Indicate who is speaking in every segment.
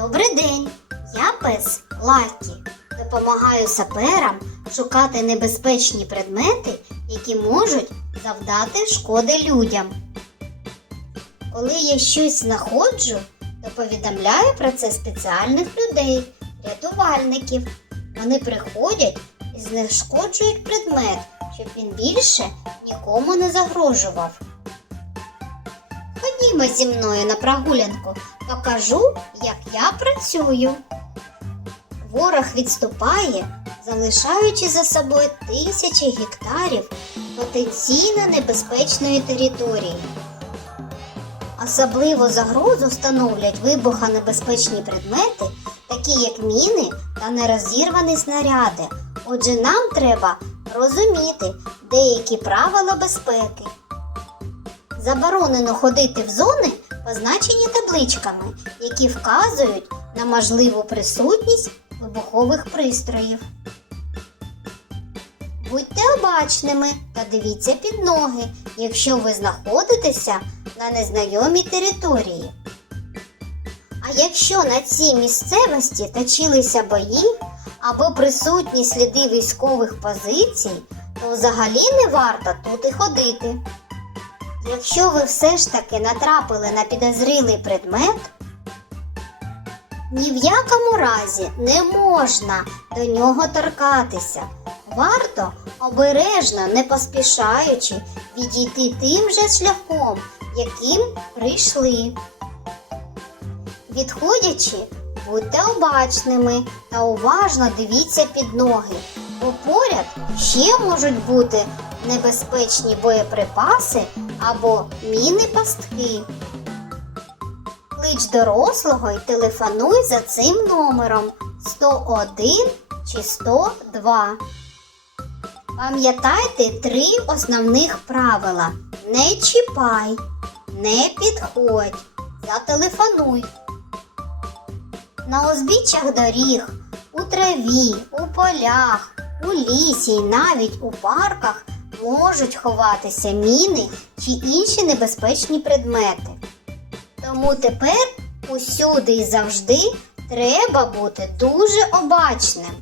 Speaker 1: Добрий день! Я пес Лакі. Допомагаю саперам шукати небезпечні предмети, які можуть завдати шкоди людям. Коли я щось знаходжу, то повідомляю про це спеціальних людей, рятувальників. Вони приходять і знешкоджують предмет, щоб він більше нікому не загрожував. Ходімо зі мною на прогулянку, покажу, як я працюю. Ворог відступає, залишаючи за собою тисячі гектарів потенційно небезпечної території. Особливо загрозу становлять вибухонебезпечні предмети, такі як міни та нерозірвані снаряди. Отже, нам треба розуміти деякі правила безпеки. Заборонено ходити в зони, позначені табличками, які вказують на можливу присутність вибухових пристроїв. Будьте обачними та дивіться під ноги, якщо ви знаходитеся на незнайомій території. А якщо на цій місцевості точилися бої або присутні сліди військових позицій, то взагалі не варто тут і ходити. Якщо ви все ж таки натрапили на підозрілий предмет, ні в якому разі не можна до нього торкатися. Варто обережно, не поспішаючи, відійти тим же шляхом, яким прийшли. Відходячи, будьте обачними та уважно дивіться під ноги, бо поряд ще можуть бути небезпечні боєприпаси або міни-пастки. Клич дорослого і телефонуй за цим номером 101 чи 102. Пам'ятайте три основних правила: не чіпай, не підходь, зателефонуй. На узбіччях доріг, у траві, у полях, у лісі і навіть у парках можуть ховатися міни чи інші небезпечні предмети. Тому тепер усюди і завжди треба бути дуже обачним.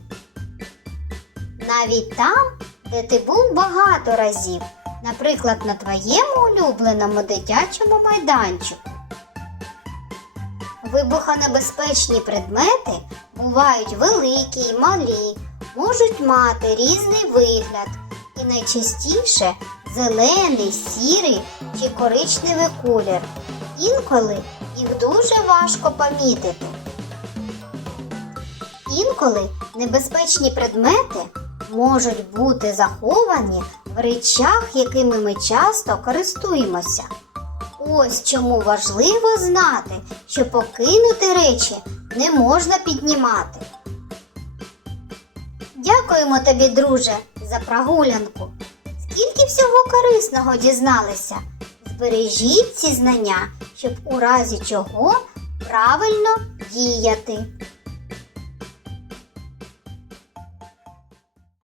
Speaker 1: Навіть там, де ти був багато разів, наприклад, на твоєму улюбленому дитячому майданчику. Вибухонебезпечні предмети бувають великі й малі, можуть мати різний вигляд і найчастіше зелений, сірий чи коричневий колір. Інколи їх дуже важко помітити. Інколи небезпечні предмети можуть бути заховані в речах, якими ми часто користуємося. Ось чому важливо знати, що покинути речі не можна піднімати. Дякуємо тобі, друже, за прогулянку. Скільки всього корисного дізналися. Збережіть ці знання, щоб у разі чого правильно діяти.